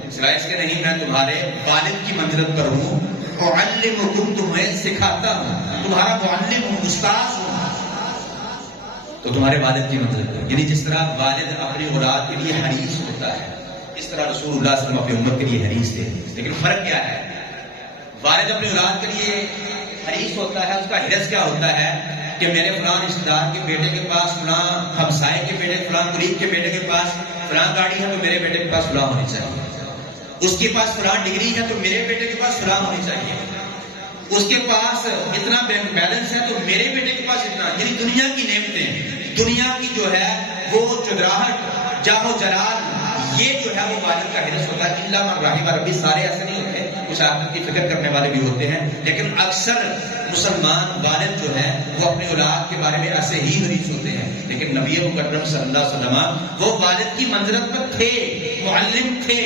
سوائے اس کے نہیں میں تمہارے والد کی منزلت پر ہوں، معلمکم تمہیں سکھاتا ہوں، تمہارا معلم ہوں، استاذ ہوں، تو تمہارے والد کی منزلت پر. یعنی جس طرح والد اپنی اولاد کے لیے حریص ہوتا ہے، اس طرح رسول اللہ صلی اللہ علیہ وسلم اپنی امت کے لیے حریص تھے. لیکن فرق کیا ہے؟ والد اپنی اولاد کے لیے حریص ہوتا ہے، اس کا حرص کیا ہوتا ہے کہ میرے فلاں رشتہ دار کے بیٹے کے پاس، فلاں ہمسائے کے بیٹے، فلاں قریب کے بیٹے کے پاس فلاں گاڑی ہے تو میرے بیٹے کے پاس فلاں ہونی چاہیے، اس کے پاس فلاں ڈگری ہے تو میرے بیٹے کے پاس فلاں ہونی چاہیے، اس کے پاس اتنا بینک بیلنس ہے تو میرے بیٹے کے پاس اتنا. یعنی دنیا کی نعمتیں، دنیا کی جو ہے وہ چدراہٹ، جاہ و جلال، یہ جو ہے وہ والد کا حرص ہوتا ہے. الا من رحم ربی، سارے ایسے نہیں ہوتے، کچھ آخرت کی فکر کرنے والے بھی ہوتے ہیں، لیکن اکثر مسلمان والد جو ہے وہ اپنی اولاد کے بارے میں ایسے ہی حریص ہوتے ہیں. لیکن نبی مکرم صلی اللہ علیہ وسلم وہ والد کی منزلت پر تھے، معلم تھے.